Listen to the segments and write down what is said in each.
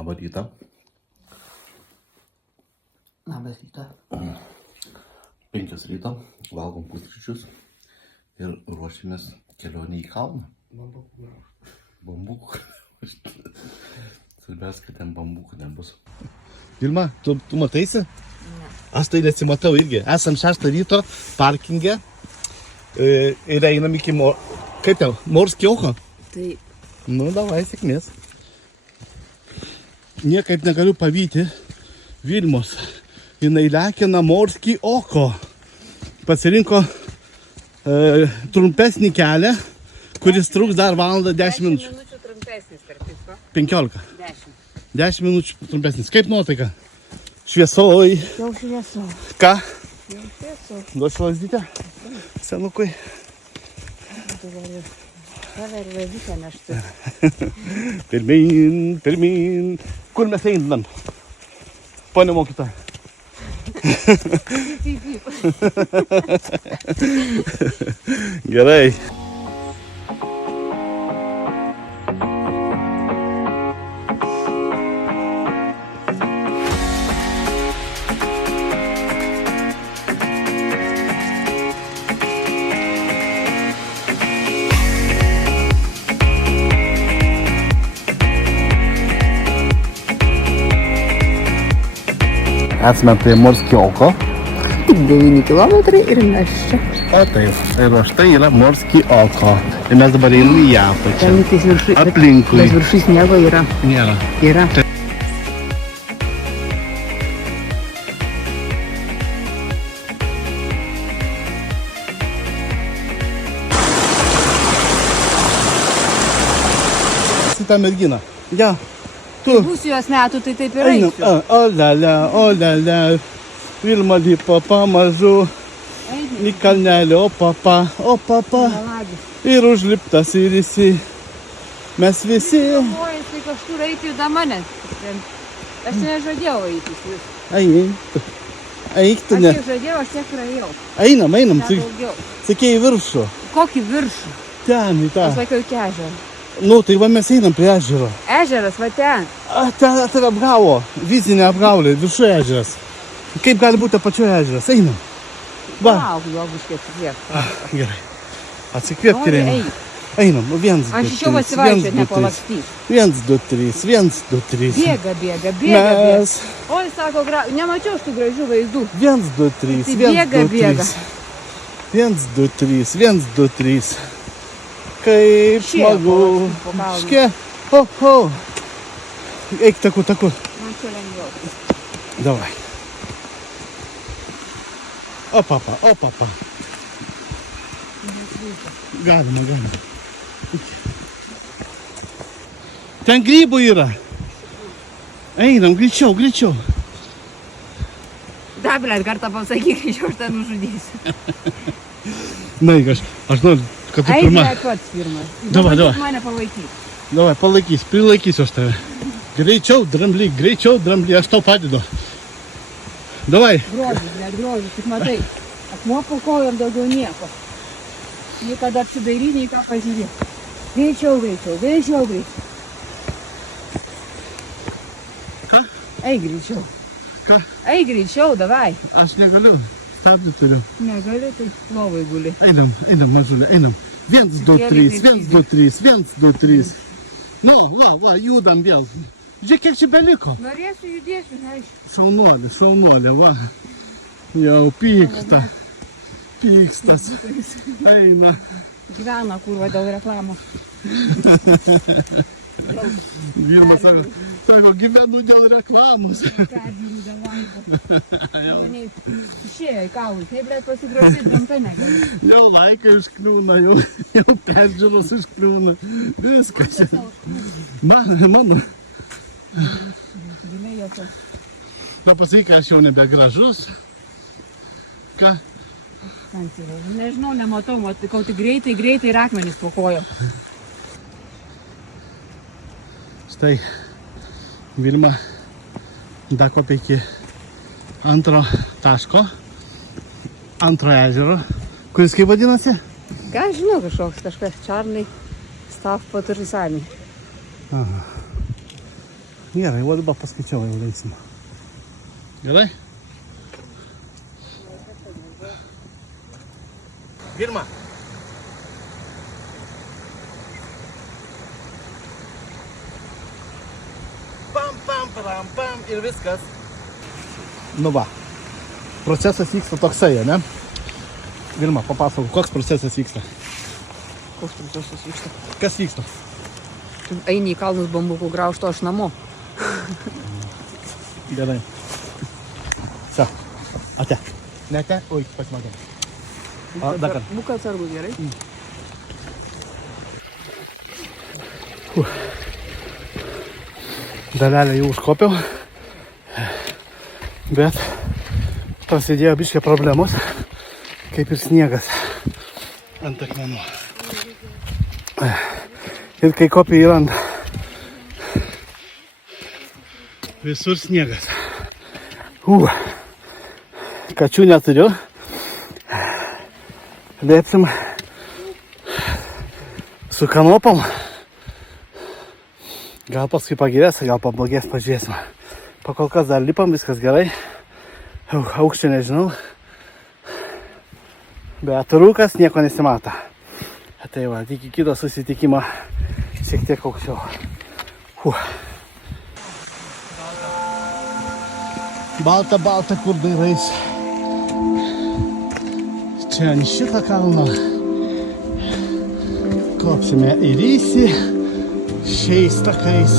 Labą rytą. Labas ryto. 5 ryto, valgom pusryčius ir ruošimės kelionę į kalną. Bambukų. Svarbiausia, kad ten bambukų nebus. Vilma, tu mataisi? Ne. Aš tai nesimatau irgi. Esam 6 ryto parkinge ir einam iki kaip ten, Morskio. Tai Nu, davai, sėkmės. Niekaip negaliu pavyti Vilmos. Jinai lekina Morskį oko. Pasirinko trumpesnį kelią, kuris truks dar valandą 10 minučių. 10 minučių trumpesnis per kitko. 15. 10. 10 minučių trumpesnis. Kaip nuotaika? Šviesoj. Jau šviesu. Ką? Jau šviesu. Duosiu lazdytę? Senukui. Tave ir vedykę nešti. Pirmin, pirmin. Kur mes einam? Pone mokytoja. Gerai. Esame prie Morskio oko. 9 kilometrai ir mes čia. O taip, ir štai yra Morskio oko. Ir mes dabar einam į apačią. Ten lygtais viršui. Aplinkui. Bet viršui sniego yra. Nėra. Yra. Ta mergina. Ja. Tu. Būsiu jos metų, tai taip ir Einam. eisiu. O lia. Vilma lipa pamažu. Į kalnelį, o papa. Melagis. Ir užliptas ir visi. Mes visi. Galvoju, tai kažkur eiti į manęs. Aš nežadėjau eiti su jūs. Eik tu Aš ne. tiek žadėjau, aš tiek praėjau. Einam. Ne daugiau. Sakėjai į viršų. Kokį viršų? Ten į tą. Aš sakiau iki ežero. Nu, tai va mes einam prie ežero. Ežeras, va ten. Ten tave apgavo. Vizinė apgaulė. Viršų ežeras. Kaip gali būti apačioje ežeras? Einam. Va. Lauk, jo biškai atsikvėpti. Gerai. Atsikvėpti Noriu einam. eiti. Einam. 1, 2, 3. Aš iš jau pasivaikščioti, nepalakstysiu. 1, 2, 3. 1, 2, 3. Bėga. Mes. Oi, sako, nemačiau šitų gražių vaizdų. 1, 2, 3. Tai 1, 2, 3. 1, 2, 3. 1, 2, 3. Kaip smagu. Škė. Ho. Eik taku. Man čia lengviau. Давай. O papa. Galima. Ten grybų yra. Einam, greičiau. Da, blėt, kartą pasakyk, aš ten nužudysiu. Na, aš noriu, kad tu Eik, pirma. blėt, pats pirmas. Davai. Mane palaikys. Davai, prilaikysiu aš tave. Greičiau, dramblį, aš tau padedu. Davai. Grožis, tik matai. Akmuo po kojom daugiau nieko. Nei kad apsidairy, nei ką pažiūrėti. Greičiau. Ką? Eik greičiau. Ką? Eik greičiau, davai. Aš negaliu, stabdį turiu. Negali, tai lovai guli. Einam, mažulė, einam. 1, 2, 3. Nu, va, judam vėl. Žiūrėk, kiek čia beliko. Norėsiu, judėsiu, neaišku. Šaunuolė, va. Jau pykstas. Eina. Gyvena kurva dėl reklamos. Vilma sako, gyvenu dėl reklamos. Peržiūrų dėl laiko. Išėjo į kaulus. Nei, blėt, pasigražyti gamta negali. Jau laikai užkliūna, jau peržiūros užkliūna. Viskas. Mano. Giliai jos. Na, pasakyk, aš jau nebegražus. Ką? Nežinau, nematau, kol tik greitai ir akmenys po kojo. Štai Vilma dakopė iki antro taško, antro ežero, kuris kaip vadinasi? Ką žinau, kažkoks kažkas Čarliai Stav Paturisani. Aha. Gerai, o dabar paskaičiau jau leisim. Gerai? Pirma. Pam ir viskas. Nu va. Procesas vyksta toksai, ne? Vilma, papasakok, koks procesas vyksta? Koks procesas vyksta? Kas vyksta? Tu eini į kalnus bambukų graužto, aš namo. Gerai. Все. Ate. Ne te? Oi, pasimatėm. Dakar. Būk atsargus, gerai? Dalelę jau užkopiau. Bet prasidėjo biškė problemos, kaip ir sniegas ant akmenų. Ir kai kopi įranda, visur sniegas. Kačių neturiu. Lėpsim su kanopom. Gal paskui pagerės, gal pablogės, pažiūrėsim. Pakol kas dar lipam, viskas gerai. Aukščio nežinau. Bet rūkas nieko nesimato. Tai va, iki kito susitikimo šiek tiek aukščiau. Balta, balta, kur dairais. Čia ant šitą kalną. Kopsime į Rysį šiais takais.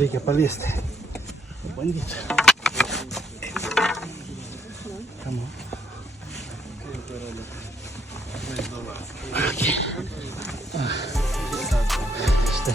Reikia paliesti. Bandyti. Come on. Okay. Štai.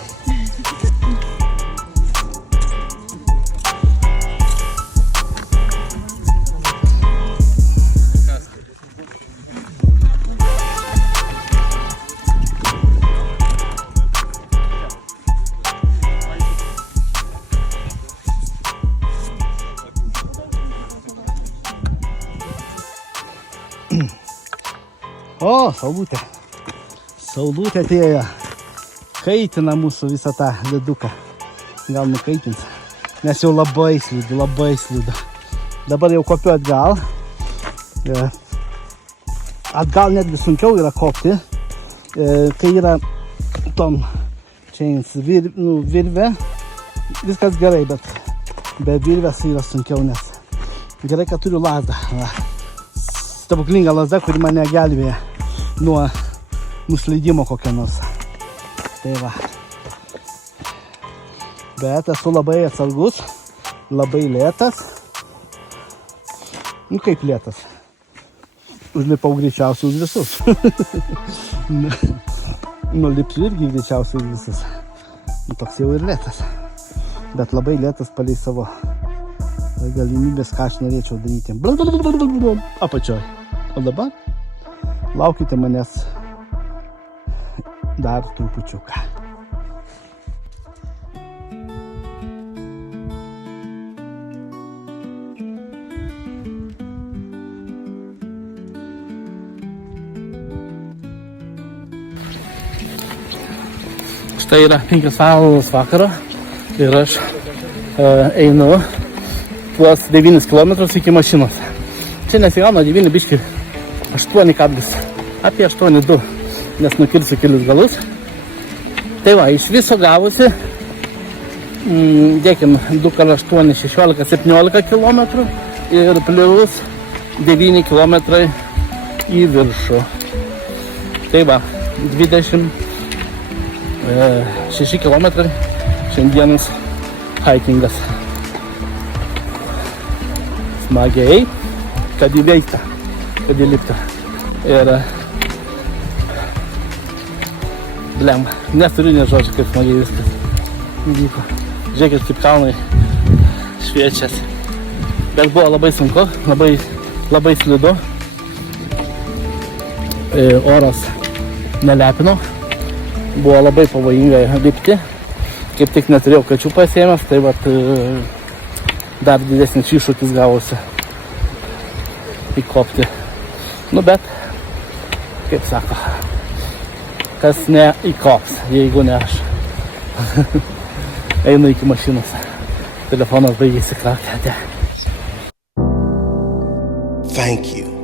O, saulutė. Saulutė atėjo. Kaitina mūsų visą tą leduką. Gal nukaitins. Nes jau labai slidu, labai slidu. Dabar jau kopiu atgal. Atgal netgi sunkiau yra kopti. Kai yra tom chains virvė. Viskas gerai, bet be virvės yra sunkiau, nes gerai, kad turiu lazdą. Stebuklinga lazda, kuri mane gelbėja nuo nusileidimo kokio nors. Tai va. Bet esu labai atsargus, labai lėtas. Nu kaip lėtas. Užlipau greičiausiai už visus. Nulipsiu irgi greičiausiai už visus. Nu, toks jau ir lėtas. Bet labai lėtas palei savo galimybės, ką aš norėčiau daryti. Apačioj. O dabar laukite manęs dar trupučiuką. Štai yra 5 valandos vakaro ir aš einu tuos 9 km iki mašinos. Čia nesigauna 9 biški 8 kablis, apie 8,2, nes nukirsiu kelius galus. Tai va, iš viso gavusi, dėkim, 2,8, 16, 17 km ir plius 9 km į viršų. Tai va, 26 km šiandienas hikingas. Smagiai, kad įveikta, kad įlipta. Ir blem, neturiu nė žodžių, kaip smagiai viskas vyko. Žiūrėkit, kaip kalnai šviečiasi. Bet buvo labai sunku, labai slidu. Oras nelepino. Buvo labai pavojinga lipti. Kaip tik neturėjau kačių pasiėmęs, tai vat dar didesnis iššūkis gavosi įkopti. Nu bet, kaip sako, kas ne įkops, jeigu ne aš. Einu iki mašinos. Telefonas baigėsi krauti. Thank you